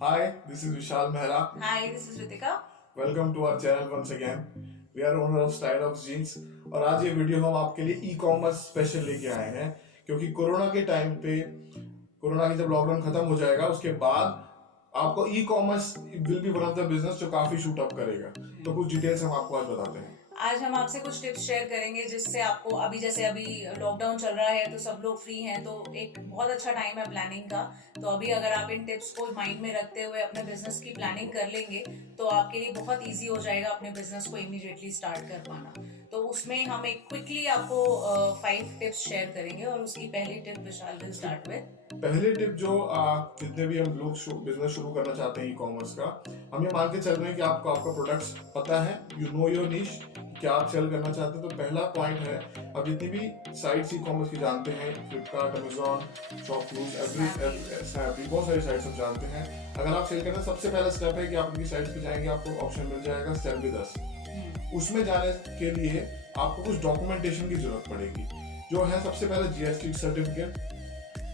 Hi, this is Vishal Mehra. Hi, this is Ritika. Welcome to our channel once again. We are owner of Stylox Jeans और आज ये video हम आपके लिए e commerce special लेके आए हैं क्योंकि कोरोना के टाइम पे कोरोना की जब लॉकडाउन खत्म हो जाएगा उसके बाद आपको e commerce will be one of the business जो काफी शूट अप करेगा। तो कुछ डिटेल्स हम आपको आज बताते हैं। आज हम आपसे कुछ टिप्स शेयर करेंगे जिससे आपको अभी लॉकडाउन चल रहा है तो सब लोग फ्री हैं, तो एक बहुत अच्छा टाइम है प्लानिंग का। तो अभी अगर आप इन टिप्स को माइंड में रखते हुए अपने बिजनेस की प्लानिंग कर लेंगे तो आपके लिए बहुत इजी हो जाएगा अपने बिजनेस को इमीडिएटली स्टार्ट कर पाना। तो उसमें हम एक क्विकली आपको 5 टिप्स शेयर करेंगे और उसकी पहली tip Vishal will start with. पहली टिप जो जितने भी हम लोग बिजनेस शुरू करना चाहते हैं ई कॉमर्स का, हम ये मान के चल रहे हैं कि आपको आपका प्रोडक्ट्स पता है, यू नो योर निश, क्या आप सेल करना चाहते हैं। तो पहला पॉइंट है, अब जितनी भी साइट्स ई कॉमर्स की जानते हैं, फ्लिपकार्ट, अमेजॉन, शॉपक्लूज, स्नैपडील, बहुत सारी साइट्स आप जानते हैं। अगर आप सेल करना है, सबसे पहला स्टेप है कि आप उनकी साइट्स पे जाएंगे, आपको ऑप्शन मिल जाएगा सेल विद अस। उसमें जाने के लिए आपको कुछ डॉक्यूमेंटेशन की जरूरत पड़ेगी, जो है सबसे पहले जीएसटी सर्टिफिकेट,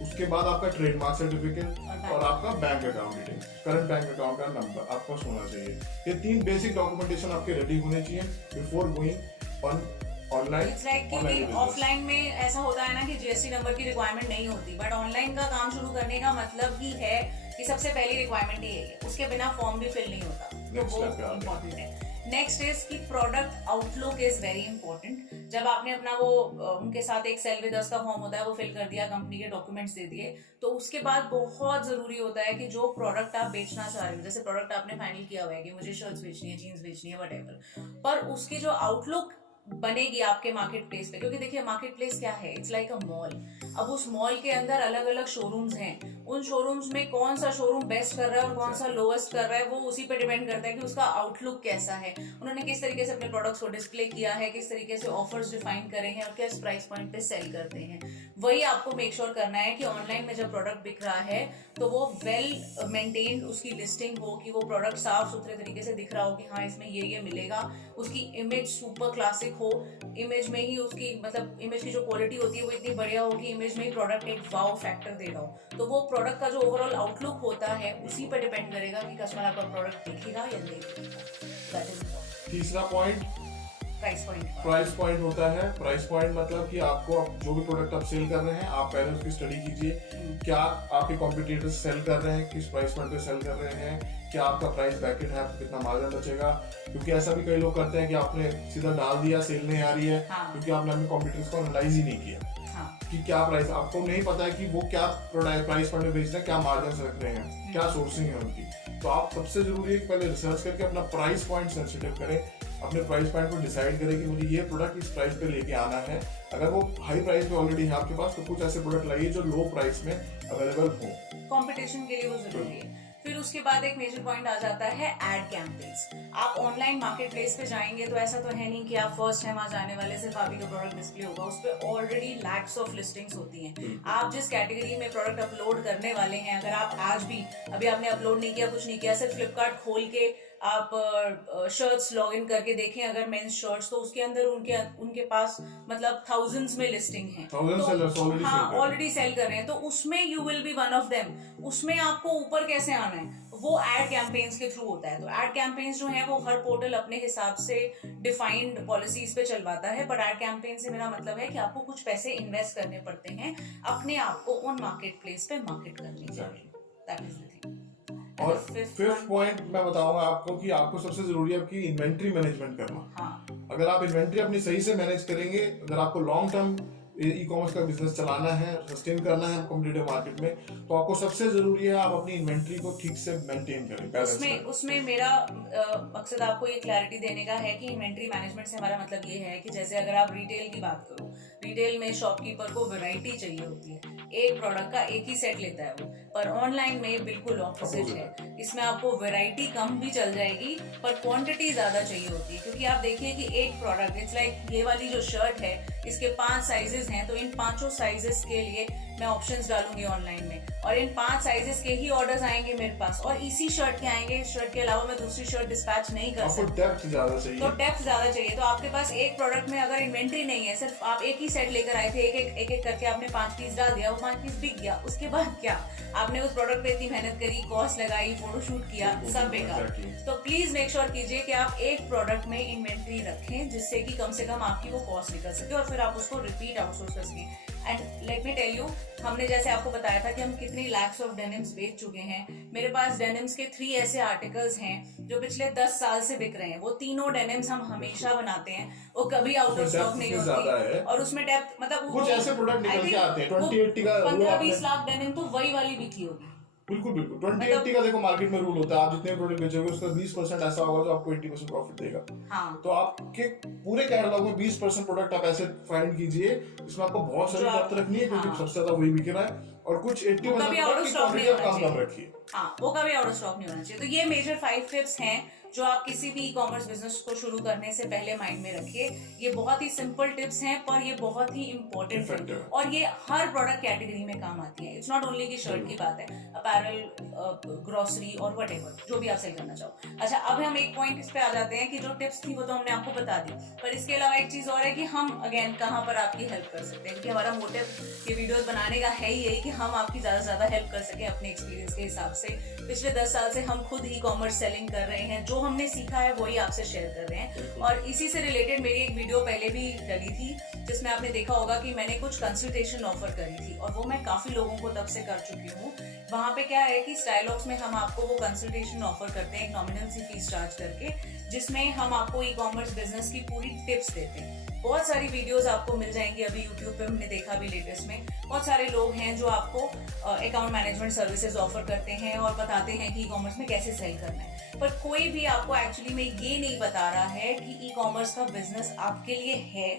उसके बाद आपका ट्रेडमार्क सर्टिफिकेट और आपका bank account detail, current bank account का नंबर आपके पास होना चाहिए। ये 3 बेसिक डॉक्यूमेंटेशन आपके रेडी होने चाहिए before going on online. It's like कि ऑफलाइन में ऐसा होता है ना कि जीएसटी नंबर की रिक्वायरमेंट नहीं होती, बट ऑनलाइन का काम शुरू करने का मतलब ही है कि सबसे पहली रिक्वायरमेंट ही है, उसके बिना फॉर्म भी फिल नहीं होता। तो वो इम्पोर्टेंट है। नेक्स्ट इज कि product outlook is very important. जब आपने अपना वो उनके साथ एक सेल विद अस का फॉर्म होता है वो फिल कर दिया, कंपनी के डॉक्यूमेंट्स दे दिए, तो उसके बाद बहुत जरूरी होता है कि जो प्रोडक्ट आप बेचना चाह रहे हो, जैसे प्रोडक्ट आपने फाइनल किया हुआ है कि मुझे शर्ट्स बेचनी है, जीन्स बेचनी है, व्हाटएवर, पर उसकी जो आउटलुक बनेगी आपके मार्केट प्लेस पे, क्योंकि देखिए मार्केट प्लेस क्या है, इट्स लाइक अ मॉल। अब उस मॉल के अंदर अलग अलग शोरूम्स हैं, उन शोरूम्स में कौन सा शोरूम बेस्ट कर रहा है और कौन सा लोएस्ट कर रहा है, वो उसी पे डिपेंड करता है कि उसका आउटलुक कैसा है, उन्होंने किस तरीके से अपने प्रोडक्ट्स को डिस्प्ले किया है, किस तरीके से ऑफर्स डिफाइन करे हैं और किस प्राइस पॉइंट पे सेल करते हैं। वही आपको मेक श्योर करना है कि ऑनलाइन में जब प्रोडक्ट बिक रहा है तो वो वेल मेंटेन्ड उसकी लिस्टिंग हो, कि वो प्रोडक्ट साफ सुथरे तरीके से दिख रहा हो कि हाँ इसमें ये मिलेगा, उसकी इमेज सुपर क्लासिक हो, इमेज में ही उसकी मतलब इमेज की जो क्वालिटी होती है वो इतनी बढ़िया हो कि इमेज में ही प्रोडक्ट एक वाव फैक्टर दे रहा हो। तो वो प्रोडक्ट का जो ओवरऑल आउटलुक होता है उसी पर डिपेंड करेगा कि कस्टमर आपका प्रोडक्ट देखेगा या नहीं देखेगा। तीसरा पॉइंट प्राइस पॉइंट होता है। प्राइस पॉइंट मतलब कि आपको जो भी प्रोडक्ट आप सेल कर रहे हैं, आप पहले उसकी स्टडी कीजिए, क्या आपके कॉम्पिटिटर्स सेल कर रहे हैं, किस प्राइस पॉइंट पे सेल कर रहे हैं, क्या आपका प्राइस ब्रैकेट है, आपको कितना मार्जिन बचेगा। क्योंकि ऐसा भी कई लोग करते हैं कि आपने सीधा डाल दिया, सेल नहीं आ रही है, क्योंकि आपने अपने कॉम्पिटिटर्स को एनालाइज ही नहीं किया कि क्या प्राइस, आपको नहीं पता है कि वो क्या प्राइस पॉइंट में बेच रहे हैं, क्या मार्जिन रख रहे हैं, क्या सोर्सिंग है उनकी। तो आप सबसे जरूरी है कि पहले रिसर्च करके अपना प्राइस पॉइंट सेंसिटिव करें, अपने प्राइस पॉइंट को डिसाइड करें कि मुझे ये प्रोडक्ट इस प्राइस पे लेके आना है। अगर वो हाई प्राइस पे ऑलरेडी है आपके पास, तो कुछ ऐसे प्रोडक्ट लाइए जो लो प्राइस में अवेलेबल हो। कंपटीशन के लिए वो जरूरी है। फिर उसके बाद एक मेजर पॉइंट आ जाता है एड कैंपेन्स। आप ऑनलाइन मार्केट प्लेस पे जाएंगे तो ऐसा तो है नहीं कि आप फर्स्ट टाइम वहां जाने वाले सिर्फ आप ही का प्रोडक्ट डिस्प्ले होगा, उस पर ऑलरेडी लैक्स ऑफ लिस्टिंग्स होती हैं। आप जिस कैटेगरी में प्रोडक्ट अपलोड करने वाले हैं, अगर आप आज भी अभी आपने अपलोड नहीं किया, कुछ नहीं किया, सिर्फ फ्लिपकार्ट खोल के आप शर्ट्स लॉग इन करके देखें अगर मेंस शर्ट्स, तो उसके अंदर उनके पास मतलब थाउजेंड्स में लिस्टिंग है, तो हाँ ऑलरेडी सेल कर रहे हैं, तो उसमें you will be one of them. उसमें आपको ऊपर कैसे आना है, वो एड कैंपेन्स के थ्रू होता है। तो एड कैंपेन्स जो है वो हर पोर्टल अपने हिसाब से डिफाइंड पॉलिसीज पे चलवाता है, बट एड कैंपेन से मेरा मतलब है कि आपको कुछ पैसे इन्वेस्ट करने पड़ते हैं अपने आप को उन मार्केट प्लेस पे मार्केट करने के लिए। That is the thing. और फिफ्थ पॉइंट मैं बताऊंगा आपको कि आपको सबसे जरूरी है आपकी इन्वेंट्री मैनेजमेंट करना। अगर आप इन्वेंट्री अपनी सही से मैनेज करेंगे, अगर आपको लॉन्ग टर्म ई कॉमर्स का बिजनेस चलाना है, सस्टेन करना है कॉम्पिटिटिव मार्केट में, तो आपको सबसे जरूरी है आप अपनी इन्वेंट्री को ठीक से मेंटेन करें। उसमें मेरा मकसद आपको ये क्लैरिटी देने का है कि इन्वेंट्री मैनेजमेंट से हमारा मतलब ये है कि जैसे अगर आप रिटेल की बात करो, रिटेल में शॉपकीपर को वैरायटी चाहिए होती है, एक प्रोडक्ट का एक ही सेट लेता है वो, पर ऑनलाइन में बिल्कुल ऑपोजिट है। इसमें आपको वैरायटी कम भी चल जाएगी पर क्वांटिटी ज्यादा चाहिए होती है, क्योंकि आप देखिए कि एक प्रोडक्ट, इट्स लाइक ये वाली जो शर्ट है इसके 5 साइजेस हैं, तो इन 5 साइजेस के लिए मैं ऑप्शंस डालूंगी ऑनलाइन में, और इन 5 साइजेस के ही ऑर्डर्स आएंगे मेरे पास, और इसी शर्ट के आएंगे। इस शर्ट के अलावा मैं दूसरी शर्ट डिस्पैच नहीं कर सकती, तो डेप्थ ज्यादा चाहिए। तो आपके पास एक प्रोडक्ट में अगर इन्वेंट्री नहीं है, सिर्फ आप एक ही सेट लेकर आए थे, एक एक करके आपने 5 पीस डाल दिया, वो 5 पीस बिक गया, उसके बाद क्या? आपने उस प्रोडक्ट पे इतनी मेहनत करी, कॉस्ट लगाई, फोटोशूट किया, सब बेकार। तो प्लीज मेक श्योर कीजिए कि आप एक प्रोडक्ट में इन्वेंट्री रखें जिससे कि कम से कम आपकी वो कॉस्ट निकल सके और फिर आप उसको रिपीट आउटसोर्स कर सकें। And let me tell you, हमने जैसे आपको बताया था कि हम कितनी लैक्स ऑफ डेनिम्स बेच चुके हैं। मेरे पास डेनिम्स के 3 ऐसे आर्टिकल्स हैं जो पिछले 10 साल से बिक रहे हैं। वो तीनों डेनिम्स हम हमेशा बनाते हैं, वो कभी आउट ऑफ स्टॉक नहीं होती और उसमें डेप्थ मतलब कुछ ऐसे प्रोडक्ट निकल के आते हैं 20-80 का 15-20 लाख डेनिम तो वही वाली बिकी होगी। बिल्कुल 20-80 का देखो मार्केट में रूल होता है, आप जितने प्रोडक्ट बेचोगे उसका 20% ऐसा होगा जो आपको 80% प्रॉफिट देगा। हाँ। तो आपके पूरे कैटलॉग में 20% प्रोडक्ट आप ऐसे फाइंड कीजिए जिसमें आपको बहुत सारी डेप्थ रखनी है क्योंकि सबसे ज्यादा वही बिक रहा है, और कुछ 80% की क्वांटिटी आप कम रखिए। हाँ, वो कभी आउट ऑफ स्टॉक नहीं होना चाहिए। तो ये मेजर 5 टिप्स हैं जो आप किसी भी ई कॉमर्स बिजनेस को शुरू करने से पहले माइंड में रखिए। ये बहुत ही सिंपल टिप्स हैं पर ये बहुत ही इंपॉर्टेंट है और ये हर प्रोडक्ट कैटेगरी में काम आती है। इट्स नॉट ओनली की शर्ट की बात है, अपैरल, ग्रोसरी और व्हाटएवर जो भी आप सेल करना चाहो। अच्छा, अब हम एक पॉइंट इस पे आ जाते हैं कि जो टिप्स थी वो तो हमने आपको बता दी, पर इसके अलावा एक चीज और है कि हम अगेन कहाँ पर आपकी हेल्प कर सकते हैं, क्योंकि हमारा मोटिव ये वीडियोस बनाने का है ही यही कि हम आपकी ज्यादा से ज्यादा हेल्प कर सकें अपने एक्सपीरियंस के हिसाब से। पिछले 10 साल से हम खुद ई कॉमर्स सेलिंग कर रहे हैं, जो हमने सीखा है वही आपसे शेयर कर रहे हैं। और इसी से रिलेटेड मेरी एक वीडियो पहले भी डली थी जिसमें आपने देखा होगा कि मैंने कुछ कंसल्टेशन ऑफर करी थी और वो मैं काफी लोगों को तब से कर चुकी हूँ। वहां पे क्या है कि स्टाइलॉक्स में हम आपको वो कंसल्टेशन ऑफर करते हैं एक नॉमिनल सी फीस चार्ज करके, जिसमें हम आपको ई कॉमर्स बिजनेस की पूरी टिप्स देते हैं। बहुत सारी वीडियोस आपको मिल जाएंगी, अभी यूट्यूब पे हमने देखा भी लेटेस्ट में बहुत सारे लोग हैं जो आपको अकाउंट मैनेजमेंट सर्विसेज ऑफर करते हैं और बताते हैं कि ई कॉमर्स में कैसे सेल करना है, पर कोई भी आपको एक्चुअली में ये नहीं बता रहा है कि ई कॉमर्स का बिजनेस आपके लिए है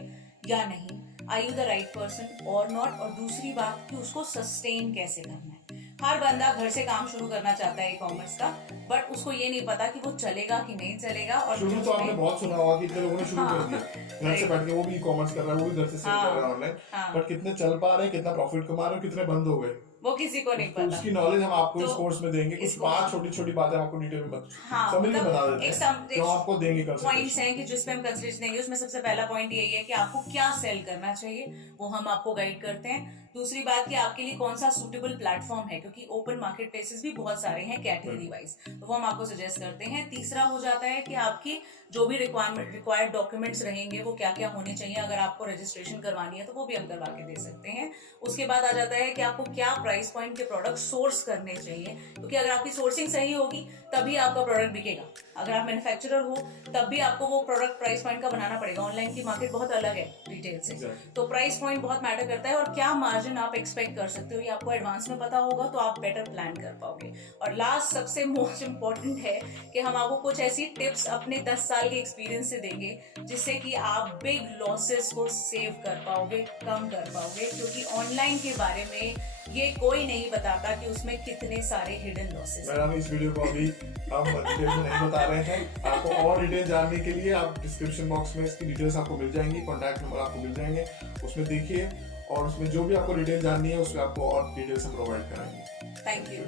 या नहीं, are you the right person और नॉट, और दूसरी बात कि उसको सस्टेन कैसे करना है। हर बंदा घर से काम शुरू करना चाहता है ई कॉमर्स का, बट उसको ये नहीं पता कि वो चलेगा कि नहीं चलेगा। और शुरू तो आपने बहुत सुना होगा कि इतने लोगों ने शुरू कर दिया, घर से बैठ के वो भी ई कॉमर्स कर रहा है, वो भी घर से सेल कर रहा है ऑनलाइन, बट कितने चल पा रहे हैं, कितना प्रॉफिट कमा रहे हैं, कितने बंद हो गए, वो किसी को नहीं पता। उसकी नॉलेज हम आपको इस कोर्स में देंगे। कुछ 5 छोटी-छोटी बातें आपको डिटेल में समरी में बता देते हैं जो आपको देंगे। पॉइंट्स हैं कि जिसपे हम कंसिडरेशन देंगे, उसमें सबसे पहला पॉइंट यही है कि आपको क्या सेल करना चाहिए, वो हम आपको गाइड करते हैं। दूसरी बात कि आपके लिए कौन सा सूटेबल प्लेटफॉर्म है, क्योंकि ओपन मार्केट प्लेसेस भी बहुत सारे हैं कैटेगरी वाइज, तो वो हम आपको सजेस्ट करते हैं। तीसरा हो जाता है कि आपकी जो भी रिक्वायर्ड डॉक्यूमेंट्स रहेंगे वो क्या क्या होने चाहिए, अगर आपको रजिस्ट्रेशन करवानी है तो वो भी हम करवा के दे सकते हैं। उसके बाद आ जाता है कि आपको क्या प्राइस पॉइंट के प्रोडक्ट सोर्स करने चाहिए, क्योंकि अगर आपकी सोर्सिंग सही होगी तभी आपका प्रोडक्ट बिकेगा। अगर आप मैन्युफैक्चरर हो तब भी आपको वो प्रोडक्ट प्राइस पॉइंट का बनाना पड़ेगा। ऑनलाइन की मार्केट बहुत अलग है रिटेल से, तो प्राइस पॉइंट बहुत मैटर करता है और क्या मार्जिन आप एक्सपेक्ट कर सकते हो ये आपको एडवांस में पता होगा तो आप बेटर प्लान कर पाओगे। और लास्ट सबसे मोस्ट इम्पोर्टेंट है कि हम आपको कुछ ऐसी टिप्स अपने 10 साल के एक्सपीरियंस से देंगे जिससे कि आप बिग लॉसेस को सेव कर पाओगे, कम कर पाओगे, क्योंकि ऑनलाइन के बारे में ये कोई नहीं बताता कि उसमें कितने सारे हिडन लॉसेस हैं। इस वीडियो को अभी हम डिटेल में नहीं बता रहे हैं, आपको और डिटेल जानने के लिए आप डिस्क्रिप्शन बॉक्स में इसकी डिटेल्स आपको मिल जाएंगी, कॉन्टैक्ट नंबर आपको मिल जाएंगे, उसमें देखिए और उसमें जो भी आपको डिटेल जाननी है उसमें आपको और डिटेल्स हम प्रोवाइड कराएंगे। Thank you.